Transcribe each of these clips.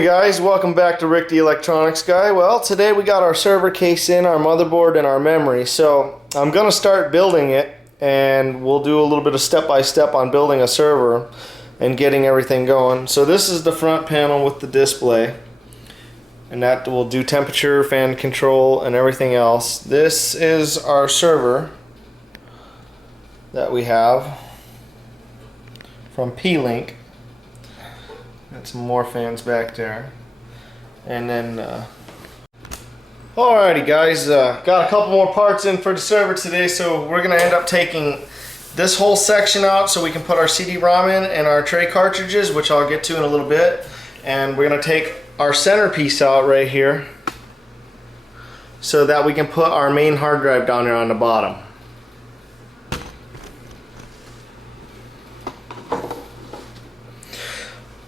Hey guys, welcome back to Rick the Electronics Guy. Well, today we got our server case in, our motherboard, and our memory. So I'm going to start building it, and we'll do a little bit of step-by-step on building a server and getting everything going. So this is the front panel with the display, and that will do temperature, fan control, and everything else. This is our server that we have from P-Link. Got some more fans back there. And then alrighty guys, got a couple more parts in for the server today, so we're gonna end up taking this whole section out so we can put our CD-ROM in and our tray cartridges, which I'll get to in a little bit. And we're gonna take our centerpiece out right here so that we can put our main hard drive down here on the bottom.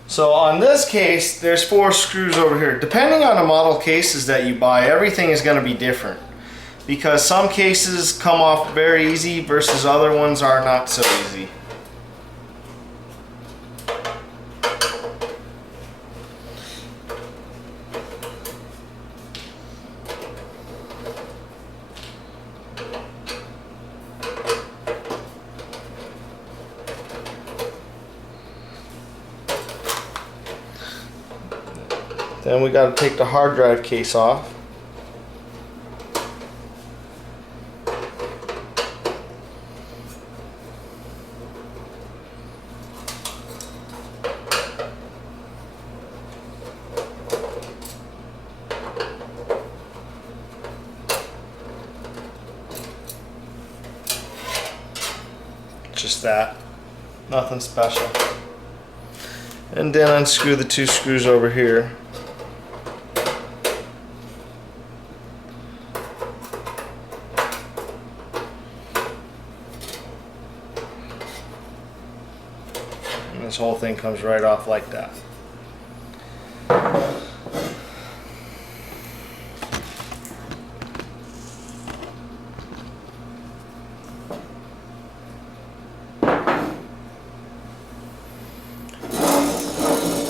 So on this case, there's 4 screws over here. Depending on the model cases that you buy, everything is going to be different, because some cases come off very easy versus other ones are not so easy. Then we got to take the hard drive case off. Just that. Nothing special. And then unscrew the 2 screws over here. This whole thing comes right off like that.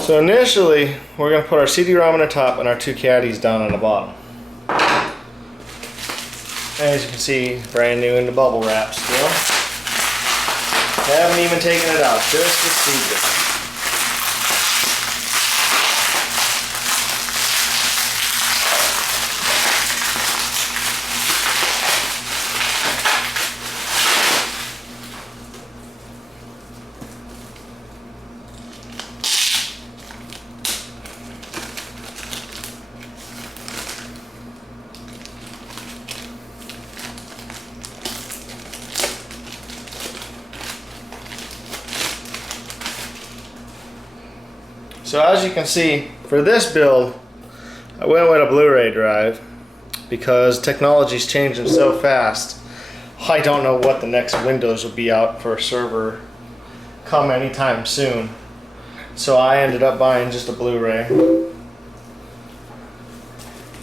So initially, we're going to put our CD-ROM on the top and our 2 caddies down on the bottom. As you can see, brand new in the bubble wrap still. Haven't even taken it out, just received it. So as you can see, for this build, I went with a Blu-ray drive because technology's changing so fast. I don't know what the next Windows will be out for a server come anytime soon. So I ended up buying just a Blu-ray.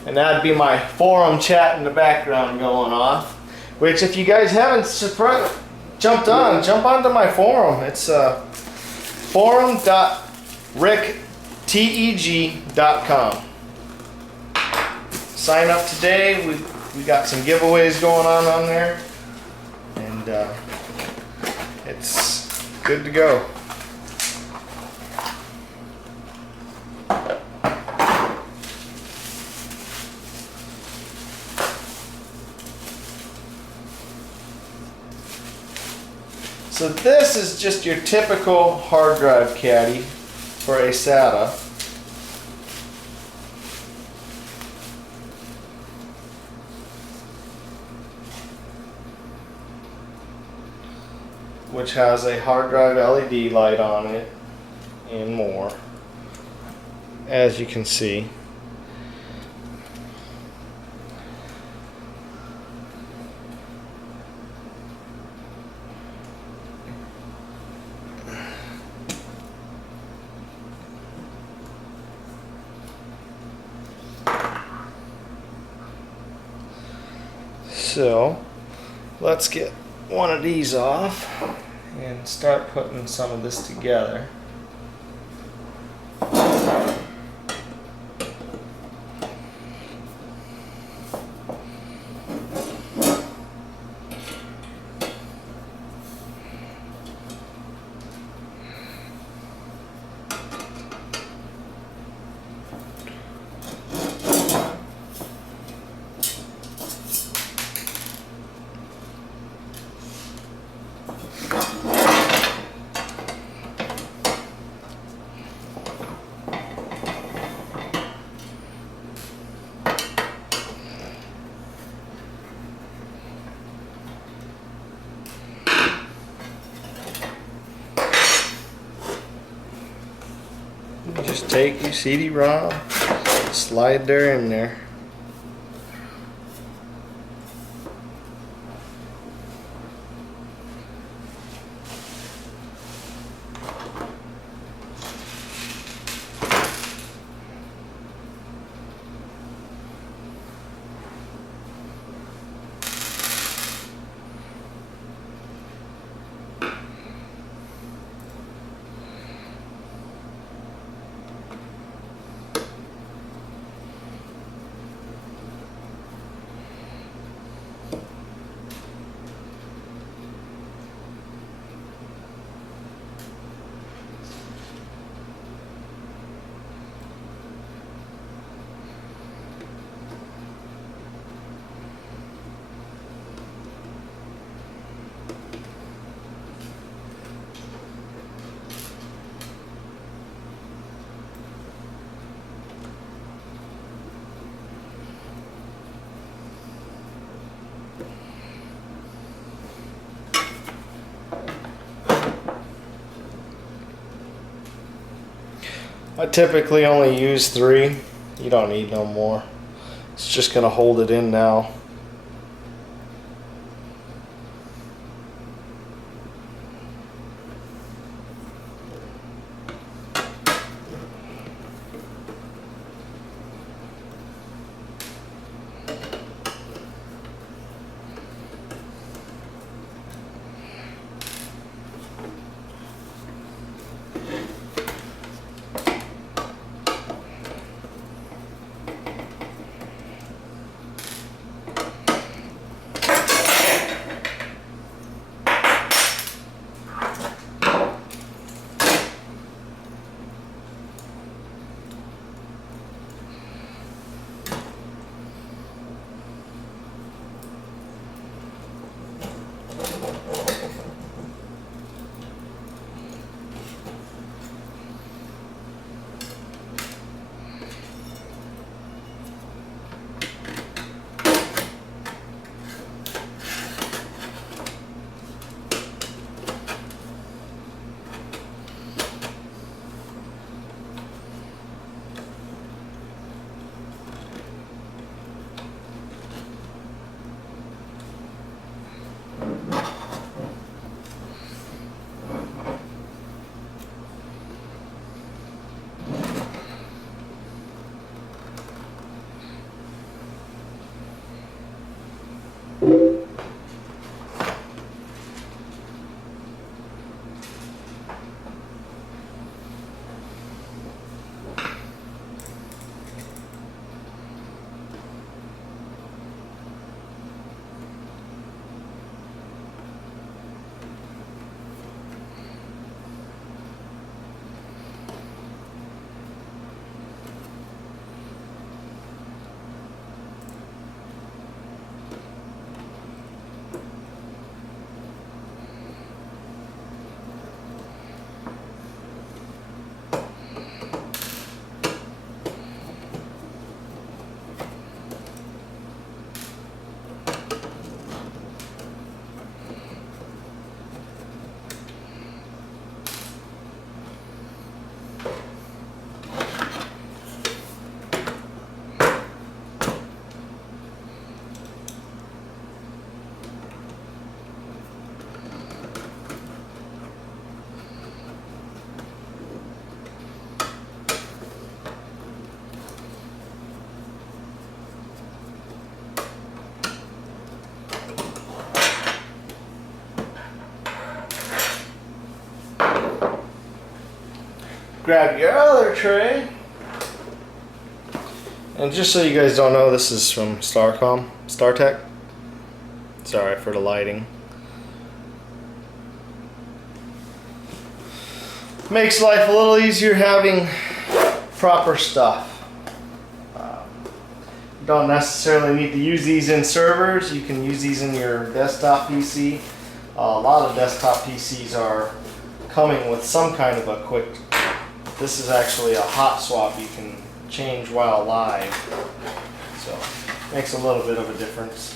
And that'd be my forum chat in the background going off. Which, if you guys haven't jump onto my forum. It's forum.rickteg.com. Sign up today. We got some giveaways going on there, and it's good to go. So this is just your typical hard drive caddy for a SATA. Which has a hard drive LED light on it and more, as you can see. So let's get one of these off and start putting some of this together. just take your CD-ROM, slide there in there. I typically only use 3. You don't need no more. It's just gonna hold it in now. Grab your other tray. And just so you guys don't know, this is from StarTech. Sorry for the lighting. Makes life a little easier having proper stuff. You don't necessarily need to use these in servers. You can use these in your desktop PC. A lot of desktop PCs are coming with some kind of a quick. This is actually a hot swap you can change while live, so makes a little bit of a difference.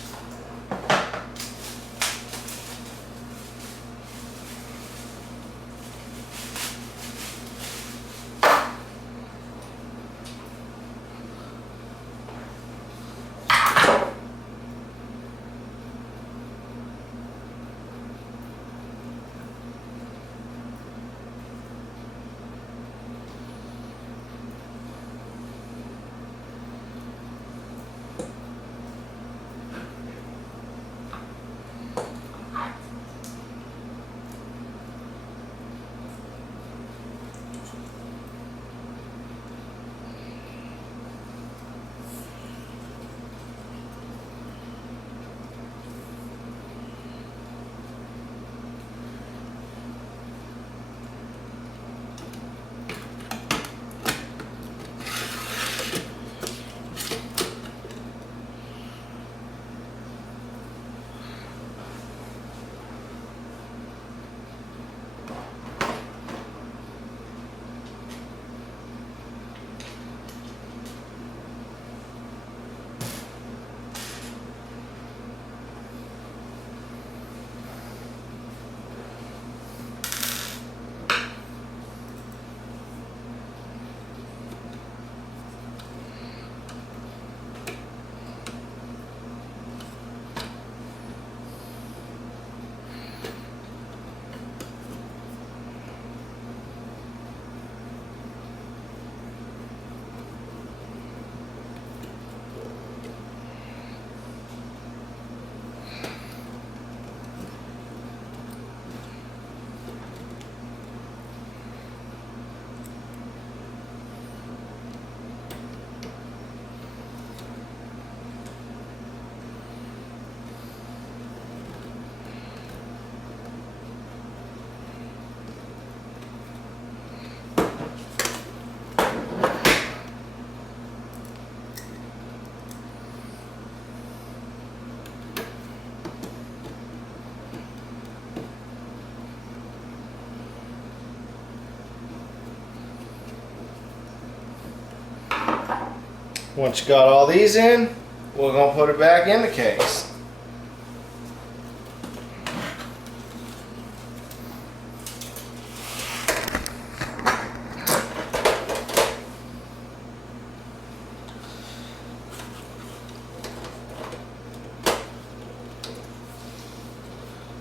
Once you got all these in, we're going to put it back in the case.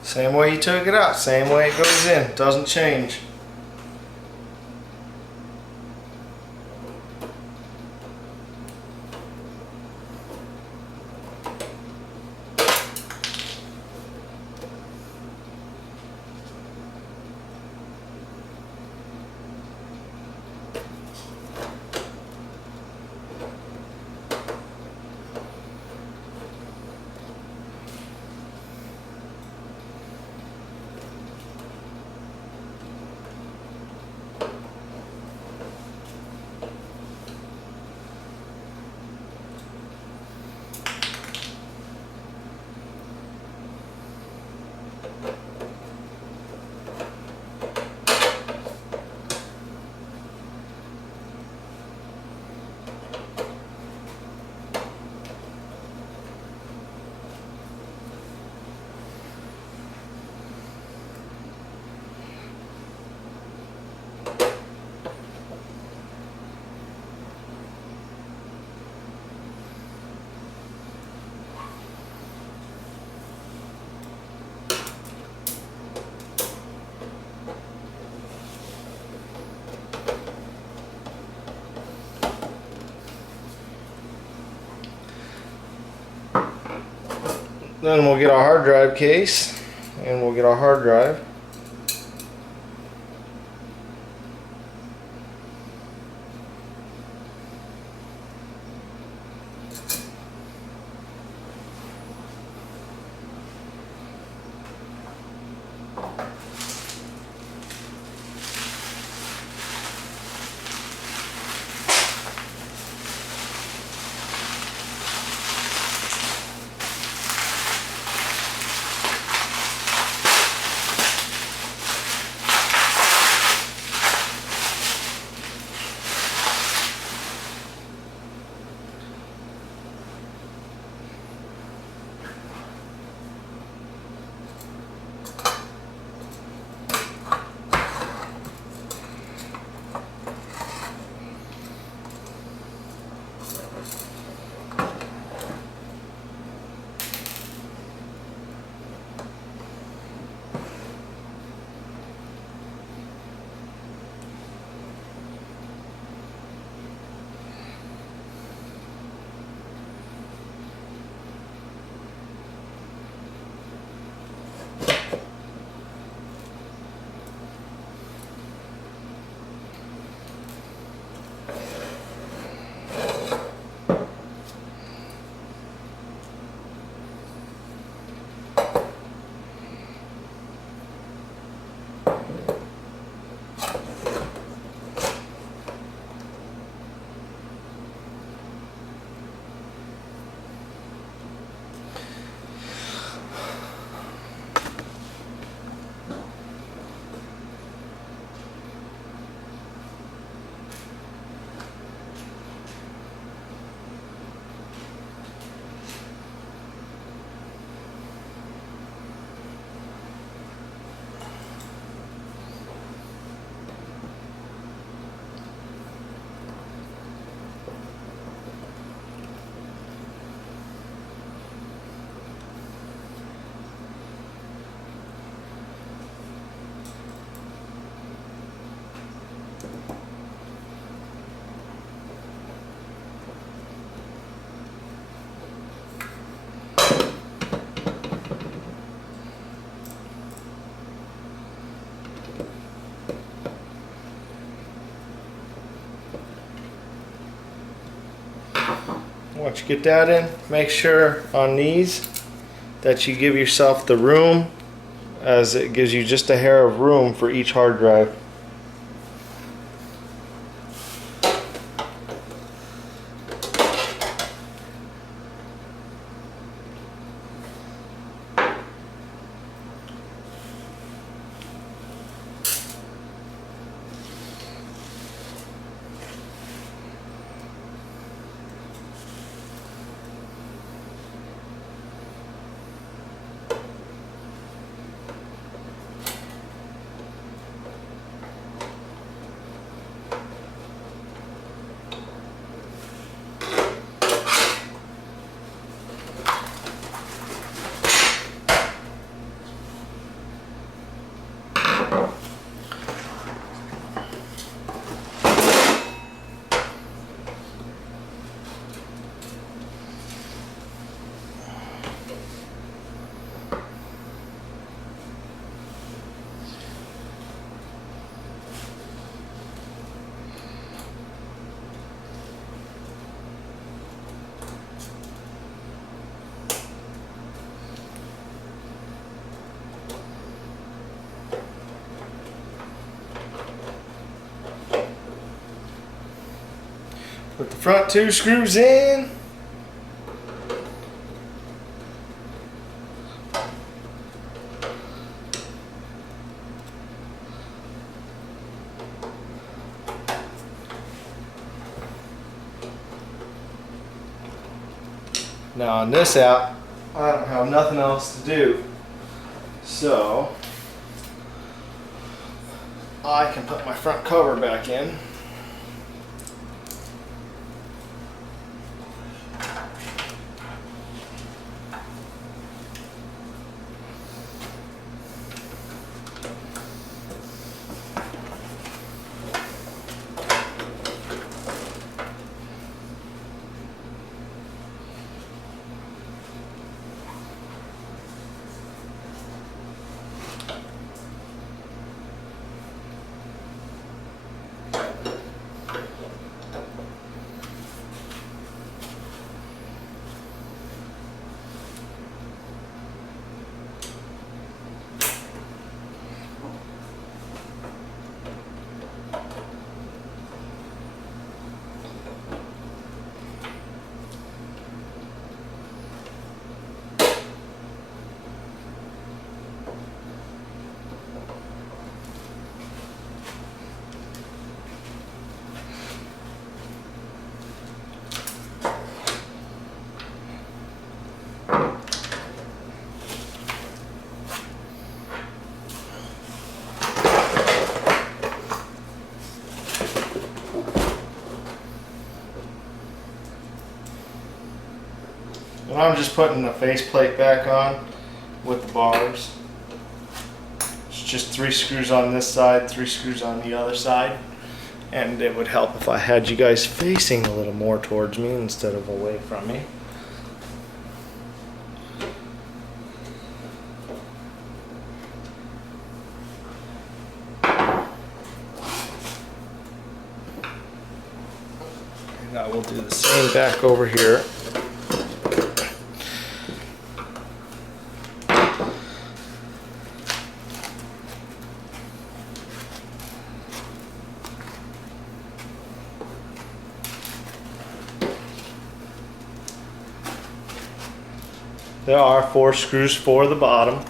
Same way you took it out, same way it goes in, doesn't change. Then we'll get our hard drive case and we'll get our hard drive. Once you get that in, make sure on these that you give yourself the room, as it gives you just a hair of room for each hard drive. Put the front 2 screws in. Now on this out, I don't have nothing else to do. So I can put my front cover back in. And I'm just putting the faceplate back on with the bars. It's just 3 screws on this side, 3 screws on the other side. And it would help if I had you guys facing a little more towards me instead of away from me. And I will do the same back over here. There are 4 screws for the bottom.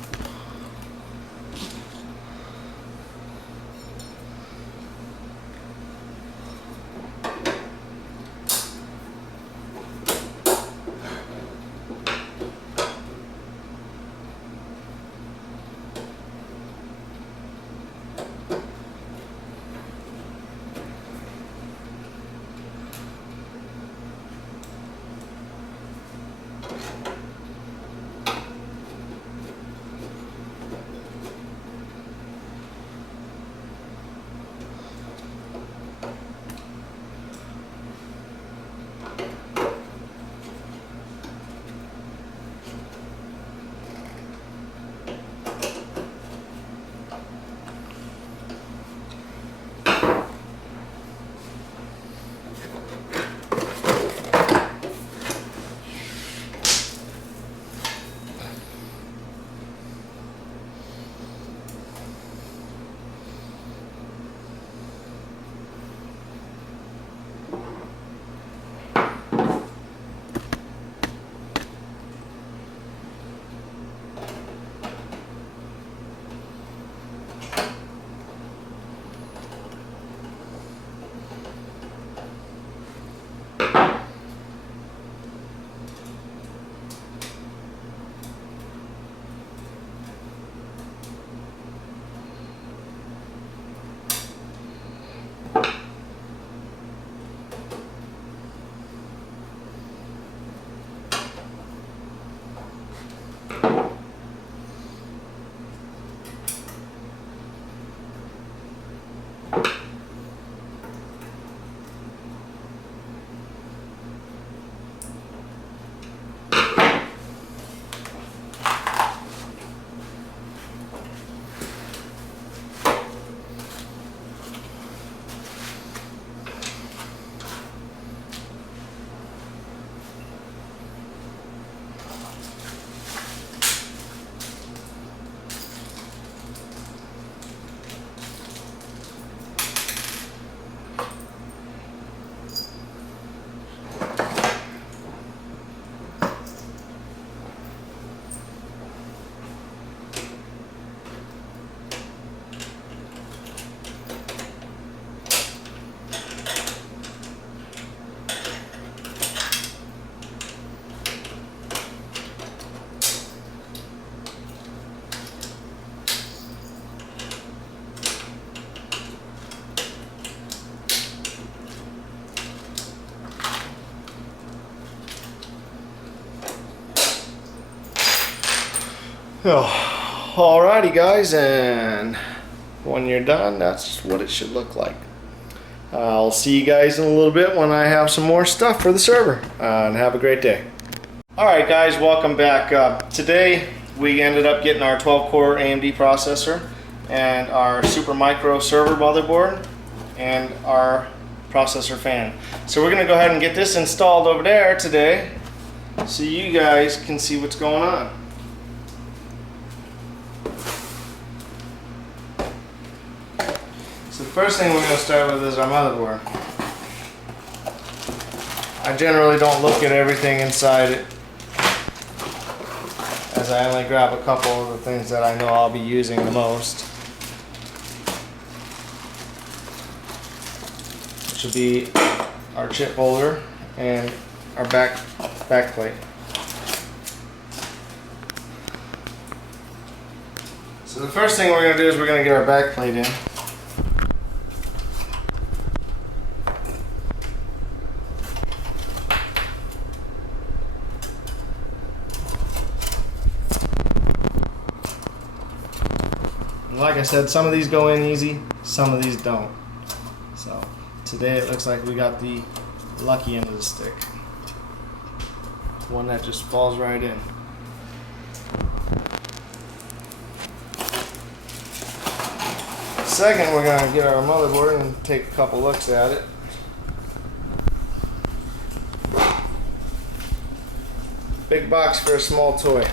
Oh, alrighty guys, and when you're done, that's what it should look like. I'll see you guys in a little bit when I have some more stuff for the server, and have a great day. Alright guys, welcome back. Today we ended up getting our 12-core AMD processor and our super micro server motherboard and our processor fan. So we're going to go ahead and get this installed over there today so you guys can see what's going on. So the first thing we're going to start with is our motherboard. I generally don't look at everything inside it, as I only grab a couple of the things that I know I'll be using the most. Which will be our chip holder and our back plate. So the first thing we're going to do is we're going to get our back plate in. Like I said, some of these go in easy, some of these don't. So today it looks like we got the lucky end of the stick. One that just falls right in. Second, we're going to get our motherboard and take a couple looks at it. Big box for a small toy.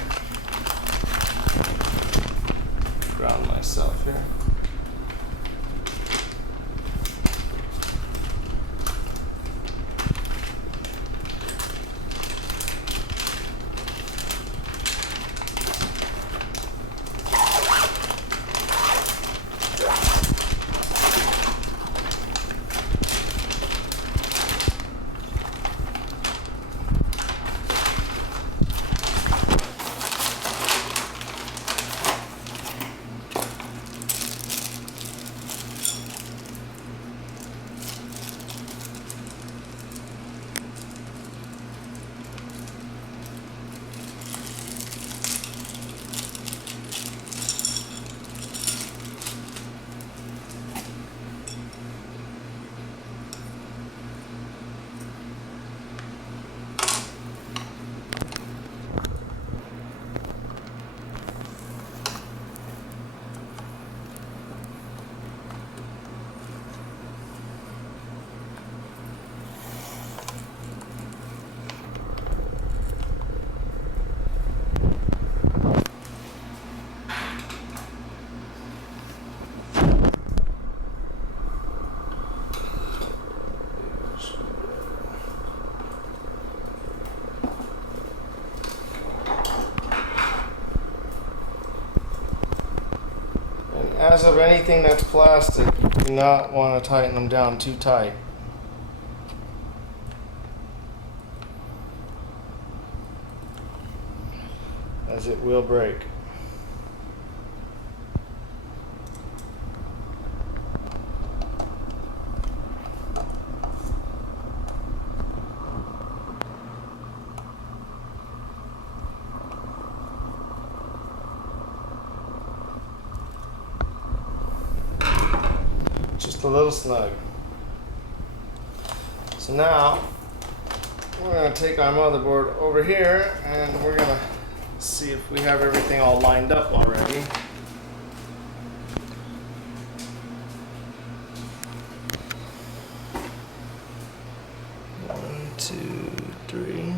Ground myself here. As of anything that's plastic, you do not want to tighten them down too tight. As it will break. Just a little snug. So now we're going to take our motherboard over here and we're going to see if we have everything all lined up already. One, two, three.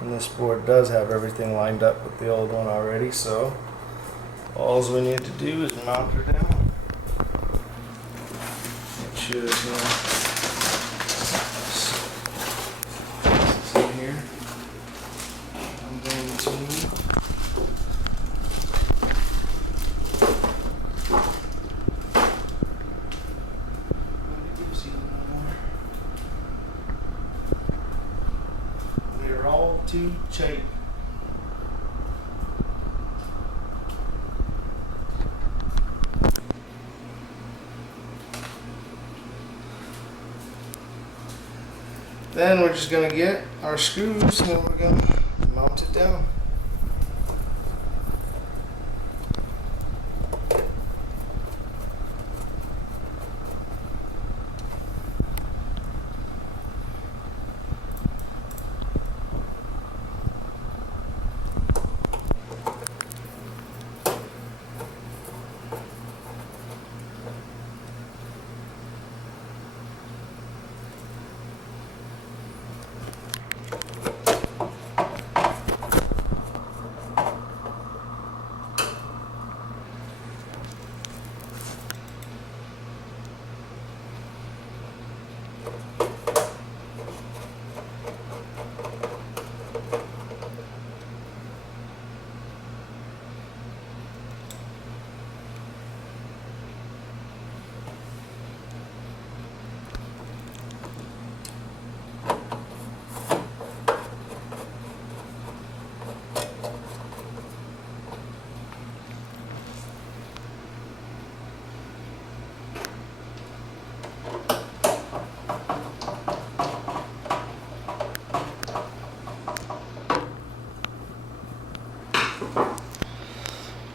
And this board does have everything lined up with the old one already, so all we need to do is mount her down. Make sure there's no in here. I'm going to too tight. Then we're just going to get our screws and we're going to mount it down.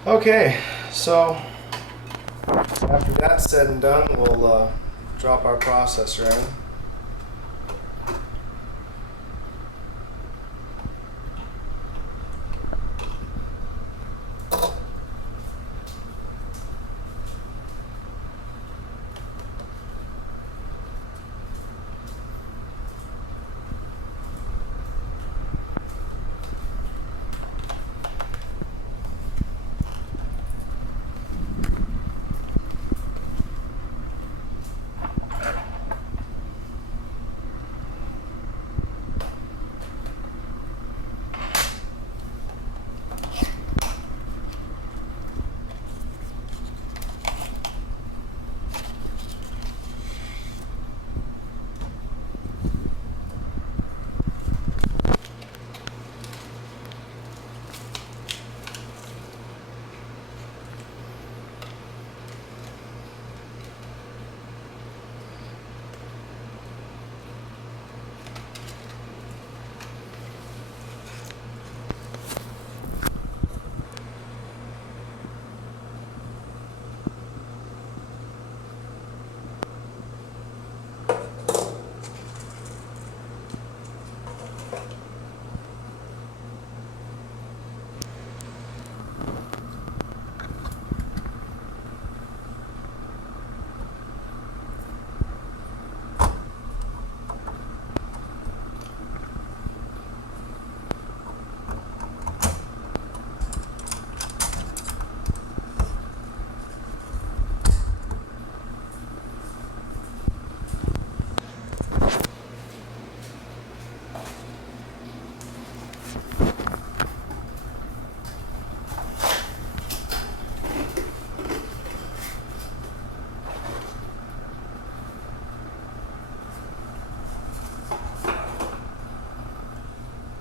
Okay, so after that's said and done, we'll drop our processor in.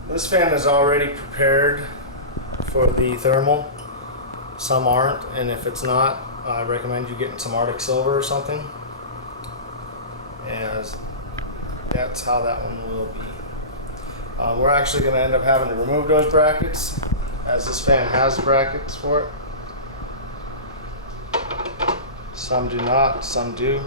This fan is already prepared for the thermal. Some aren't, and if it's not, I recommend you getting some Arctic Silver or something. As that's how that one will be. We're actually going to end up having to remove those brackets, as this fan has brackets for it. Some do not, some do.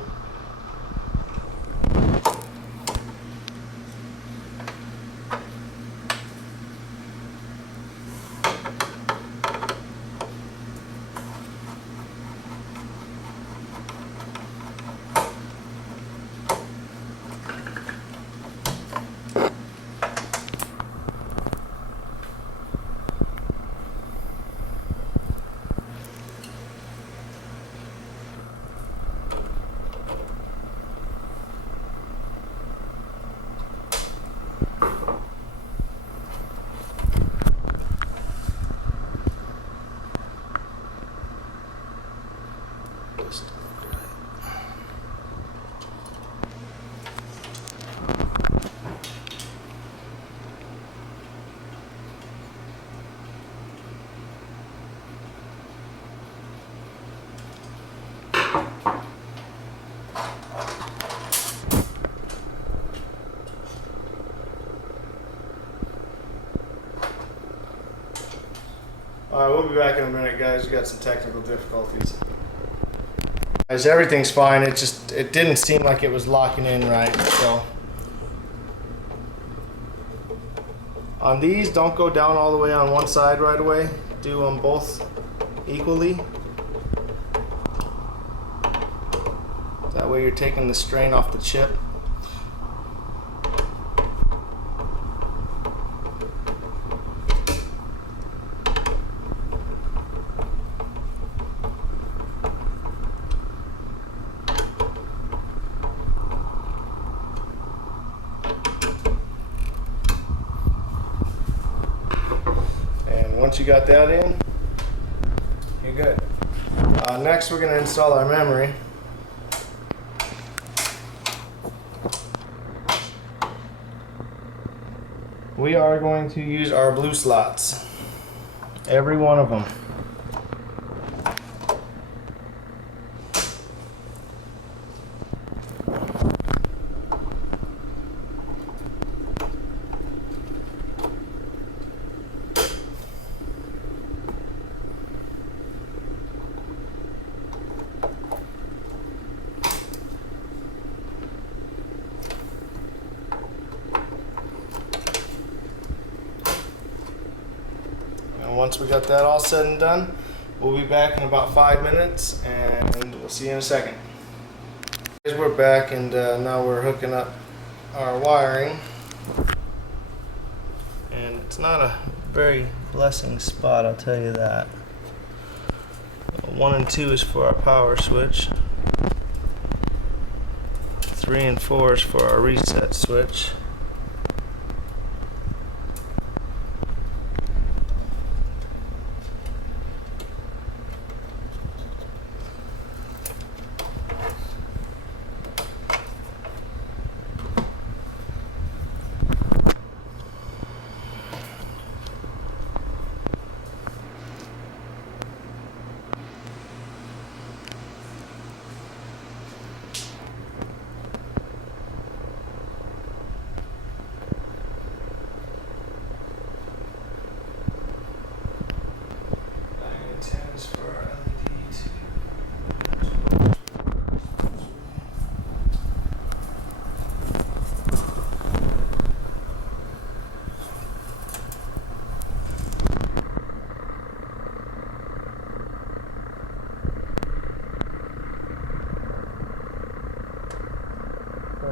Alright, we'll be back in a minute, guys. We got some technical difficulties. Guys, everything's fine. It didn't seem like it was locking in right, so. On these, don't go down all the way on one side right away. Do them both equally. That way you're taking the strain off the chip. Once you got that in, you're good. Next, we're going to install our memory. We are going to use our blue slots, every one of them. Once we got that all said and done, we'll be back in about 5 minutes, and we'll see you in a second. We're back, and now we're hooking up our wiring, and it's not a very blessing spot, I'll tell you that. 1 and 2 is for our power switch, 3 and 4 is for our reset switch.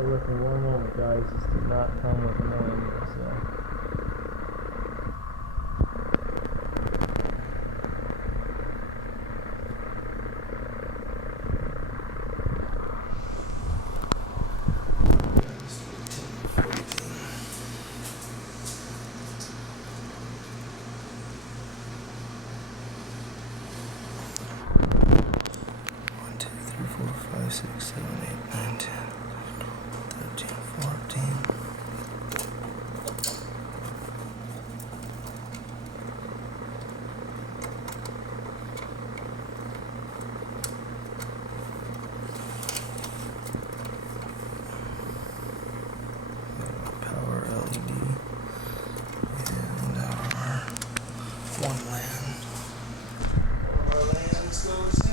With me one moment, guys. This did not come with a millimeter, so. One, two, three, 4, 5, 6, 7, 8, 9, 10. 13, 14. Power LED and our one LAN. Our LANs goes in.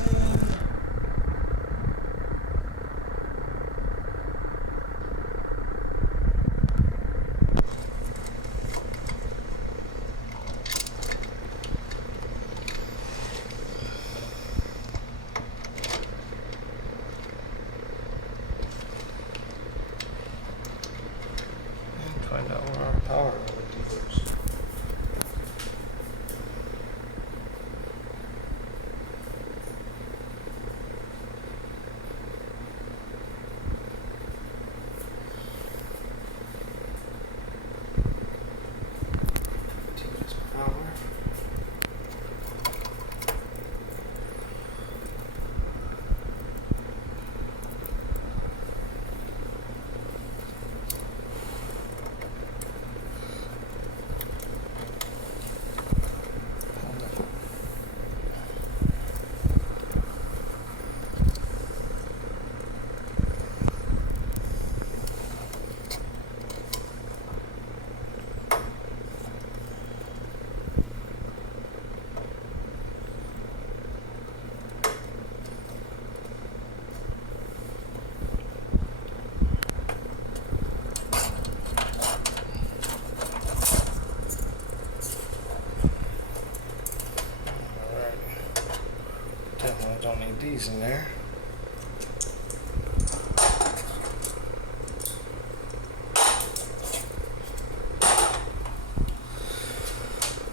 don't need these in there.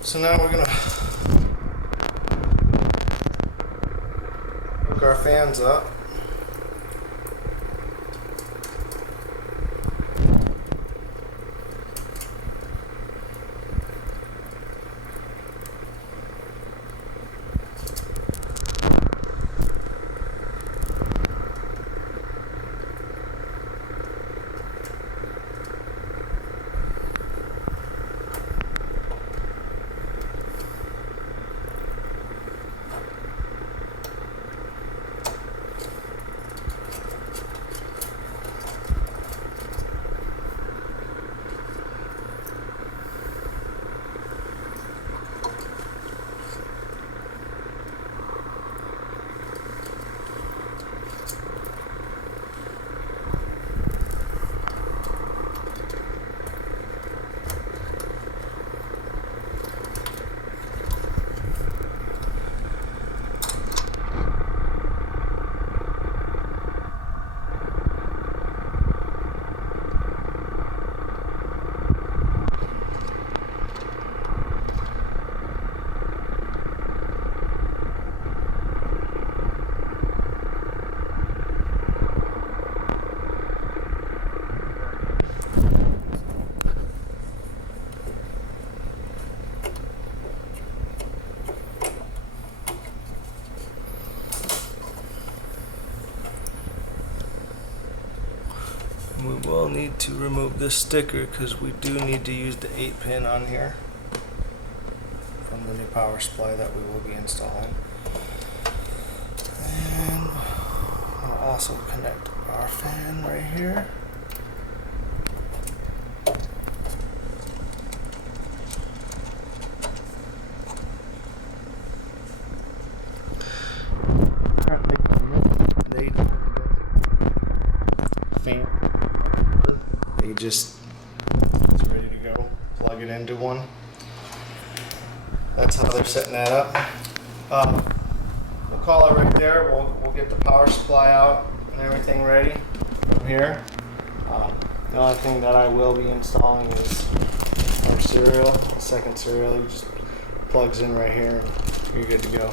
So now we're gonna hook our fans up. We will need to remove this sticker because we do need to use the 8-pin on here from the new power supply that we will be installing. And I'll also connect our fan right here. You just it's ready to go. Plug it into one. That's how they're setting that up. We'll call it right there. We'll get the power supply out and everything ready from here. The only thing that I will be installing is our serial. The second serial, it just plugs in right here and you're good to go.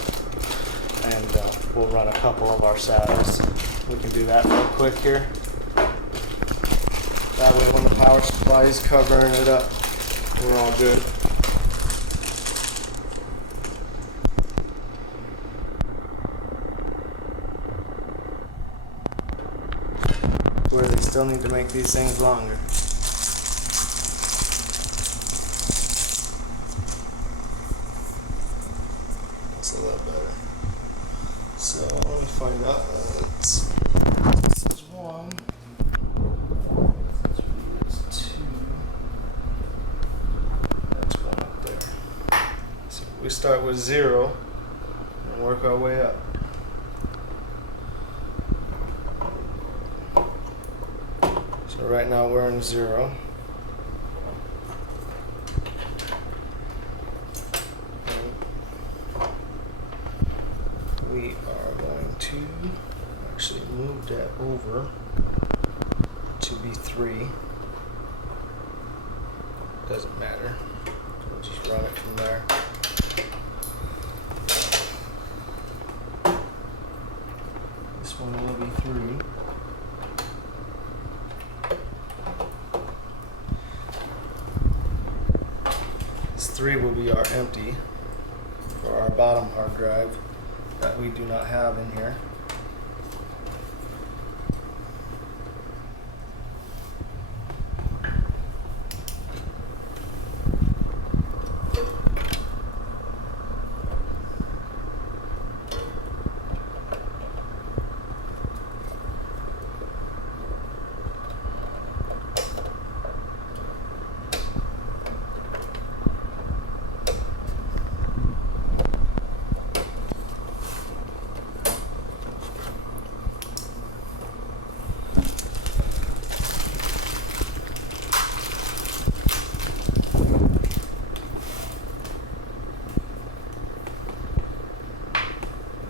And we'll run a couple of our saddles. We can do that real quick here. That way when the power supply is covering it up, we're all good. Where they still need to make these things longer. That's a lot better. So let me find out. This is one. We start with 0 and work our way up. So right now we're in 0. We are going to actually move that over to be 3. Doesn't matter. We'll just run it from there. This one will be 3. This 3 will be our empty for our bottom hard drive that we do not have in here.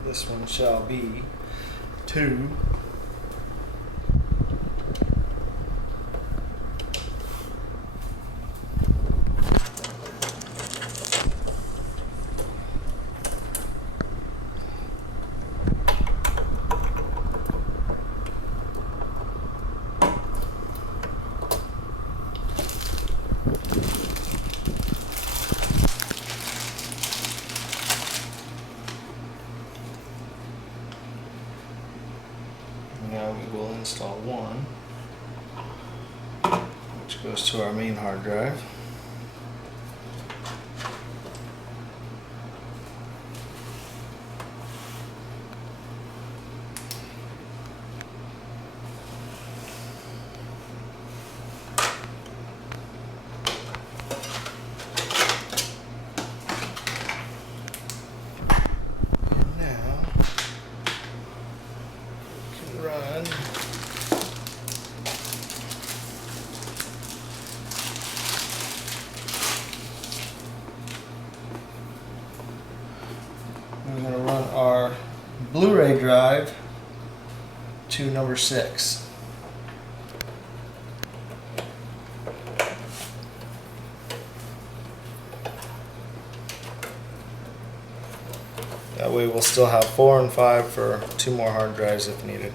This one shall be 2. Now we will install 1, which goes to our main hard drive. Run. We're going to run our Blu-ray drive to number 6. That way we'll still have 4 and 5 for 2 more hard drives if needed.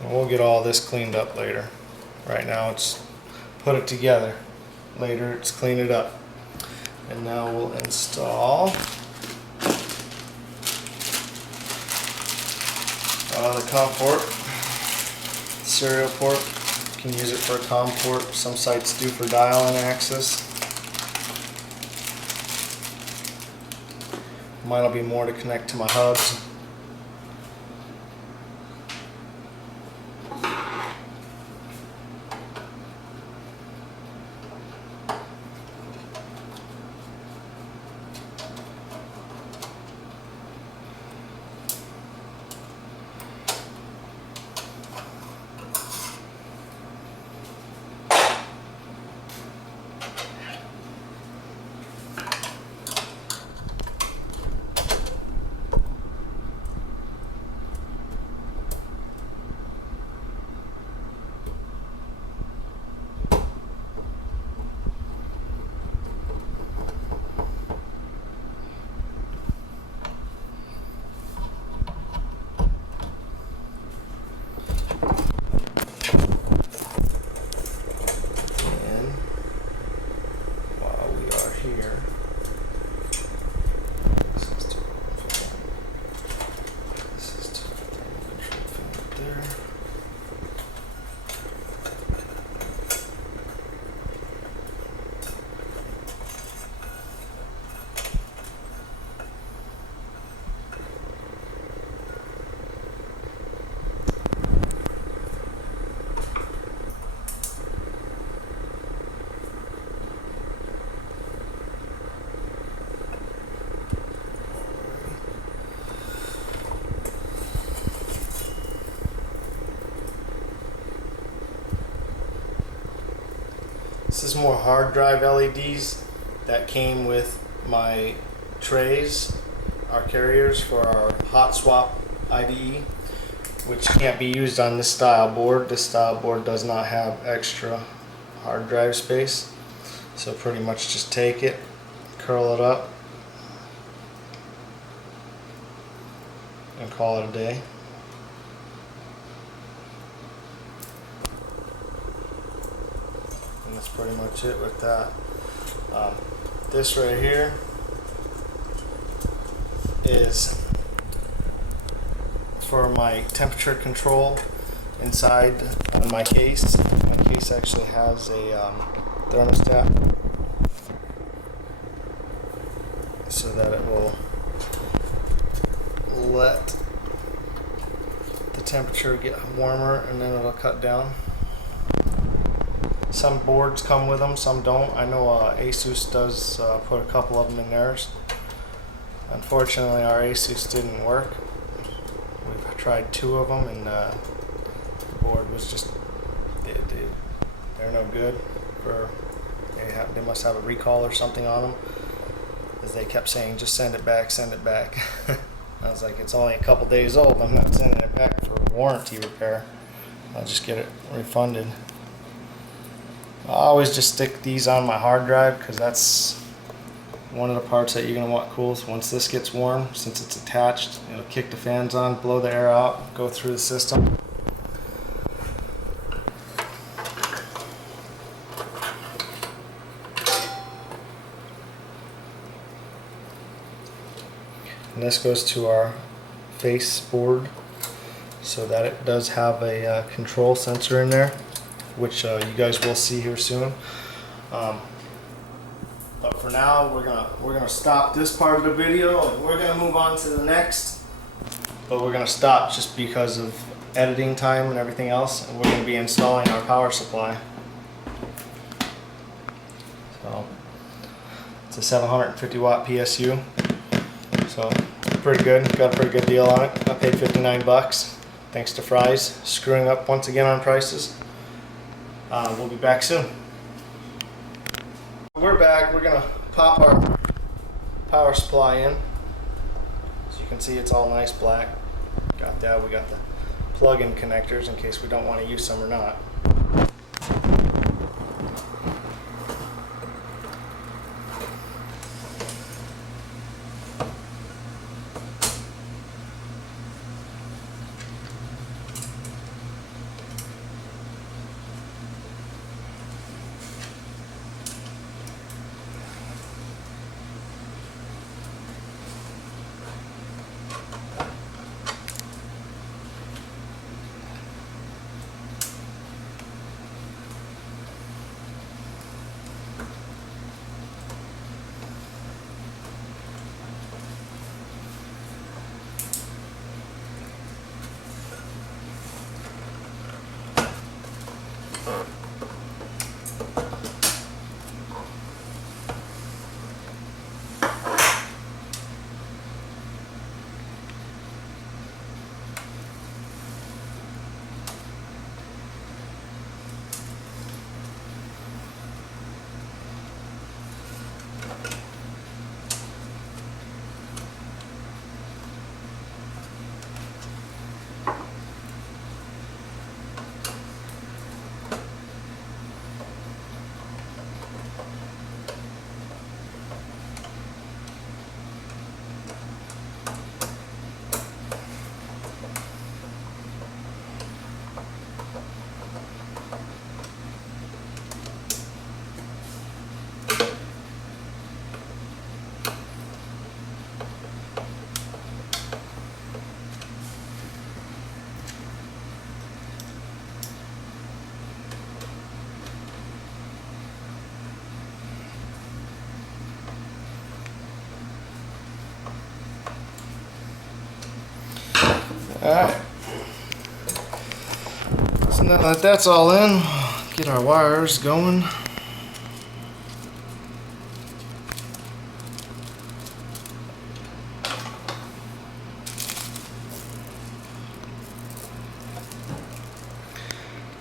And we'll get all this cleaned up later. Right now it's put it together. Later it's clean it up. And now we'll install the COM port, serial port. You can use it for a COM port. Some sites do for dial-in access. Mine will be more to connect to my hubs. This is more hard drive LEDs that came with my trays, our carriers for our hot swap IDE, which can't be used on this style board. This style board does not have extra hard drive space. So pretty much just take it, curl it up, and call it a day. And that's pretty much it with that. This right here is for my temperature control inside of my case. My case actually has a thermostat so that it will let the temperature get warmer and then it'll cut down. Some boards come with them, some don't. I know Asus does put a couple of them in theirs. Unfortunately, our Asus didn't work. We've tried 2 of them and the board was just, they're no good. They they must have a recall or something on them, as they kept saying, just send it back, send it back. I was like, it's only a couple days old. I'm not sending it back for warranty repair. I'll just get it refunded. I always just stick these on my hard drive because that's one of the parts that you're going to want cool. So once this gets warm, since it's attached, it'll kick the fans on, blow the air out, go through the system. And this goes to our face board, so that it does have a control sensor in there, which you guys will see here soon. But for now, we're gonna stop this part of the video, and we're gonna move on to the next. But we're gonna stop just because of editing time and everything else, and we're gonna be installing our power supply. So it's a 750 watt PSU. So pretty good. Got a pretty good deal on it. I paid 59 bucks. Thanks to Fry's screwing up once again on prices. We'll be back soon. We're back. We're gonna pop our power supply in. As you can see, it's all nice black. Got that. We got the plug-in connectors in case we don't want to use some or not. Alright, so now that that's all in, get our wires going.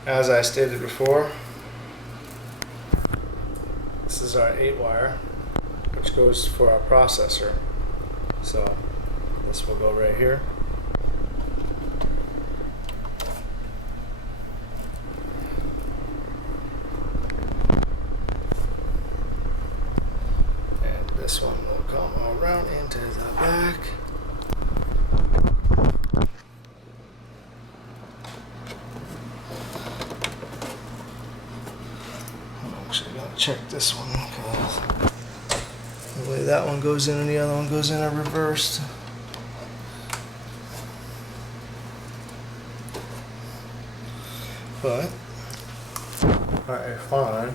As I stated before, this is our 8-wire, which goes for our processor. So this will go right here. This one will come around into the back. I'm actually going to check this one because the way that one goes in and the other one goes in are reversed. But I find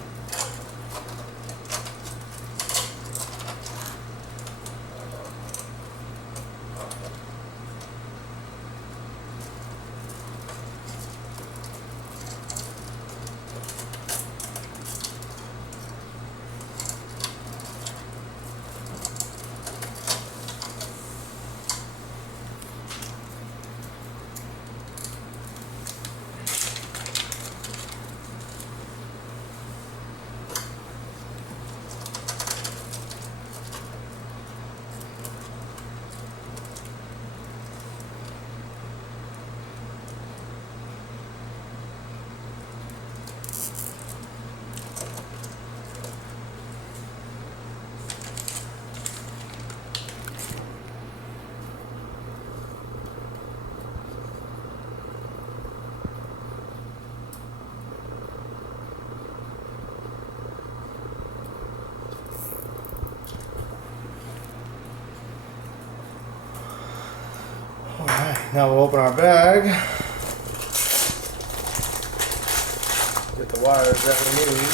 Now we'll open our bag. Get the wires that we need.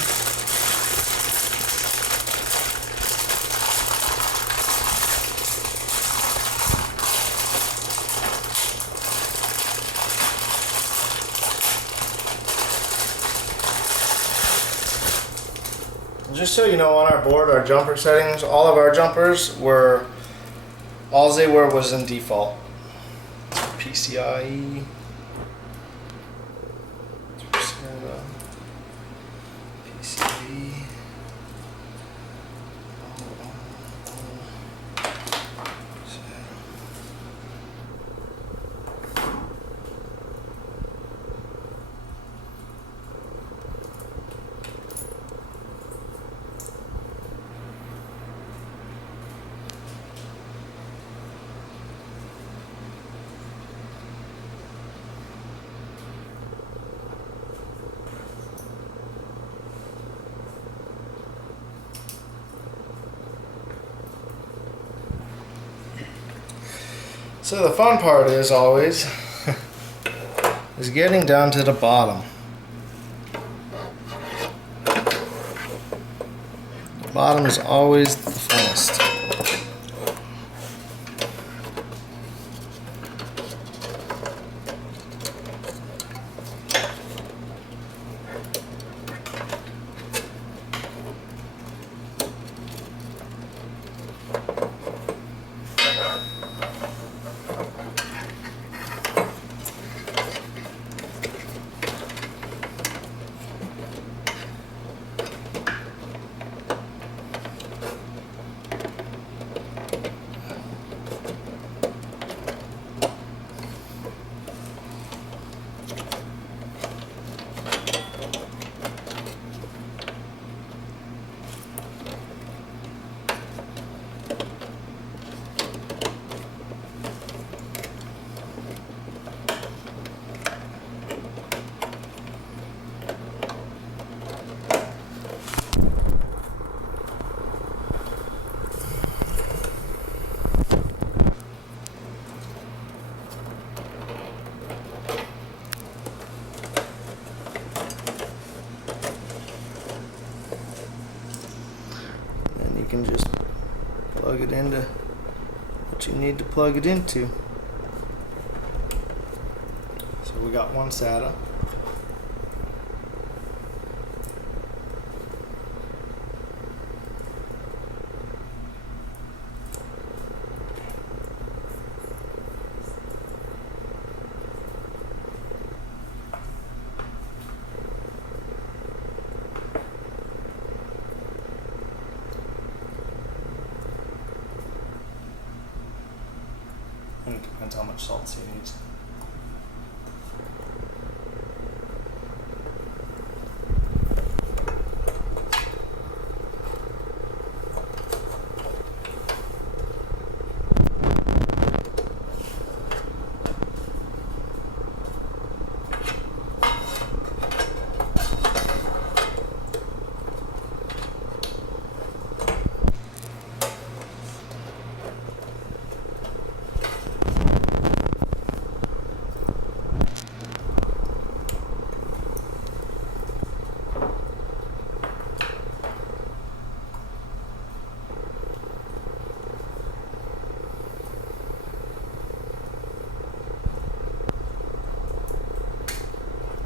Just so you know, on our board, our jumper settings, all of our jumpers were, all they were was in default. PCIe, PCB. So the fun part is always is getting down to the bottom. The bottom is always the funnest. You can just plug it into what you need to plug it into. So we got one SATA. And it depends how much salt he needs.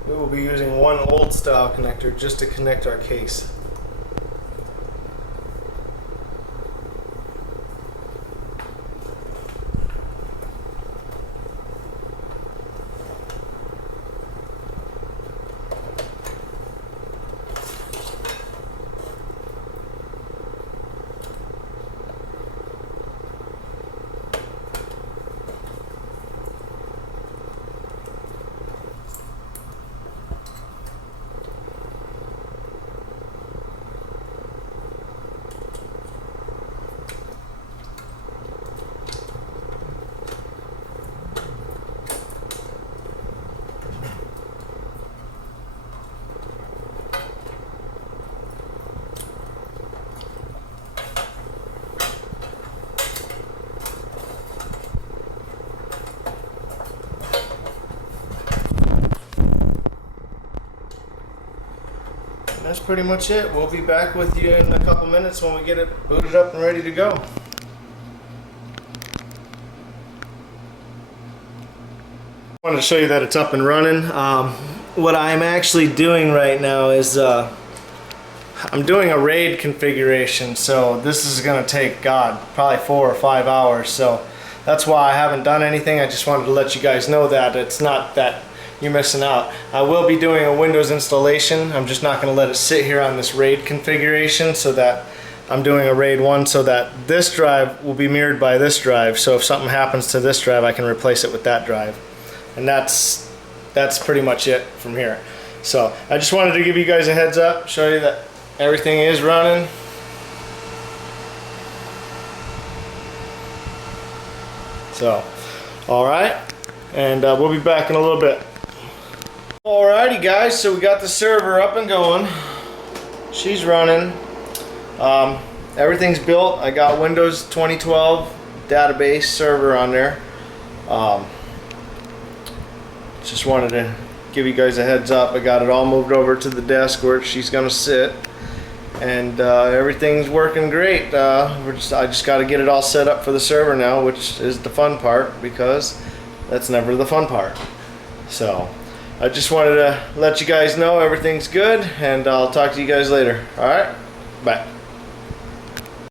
We will be using one old style connector just to connect our case. pretty much it. We'll be back with you in a couple minutes when we get it booted up and ready to go. I wanted to show you that it's up and running. What I'm actually doing right now is I'm doing a RAID configuration, so this is going to take, God, probably 4 or 5 hours. So that's why I haven't done anything. I just wanted to let you guys know that it's not that you're missing out. I will be doing a Windows installation. I'm just not going to let it sit here on this RAID configuration, so that I'm doing a RAID 1 so that this drive will be mirrored by this drive. So if something happens to this drive, I can replace it with that drive. And that's pretty much it from here. So I just wanted to give you guys a heads up, show you that everything is running. So, alright, and we'll be back in a little bit. Alrighty guys, so we got the server up and going. She's running. Everything's built. I got Windows 2012 database server on there. Just wanted to give you guys a heads up. I got it all moved over to the desk where she's gonna sit, and everything's working great. I just got to get it all set up for the server now, which is the fun part, because that's never the fun part. So I just wanted to let you guys know everything's good, and I'll talk to you guys later. Alright, bye.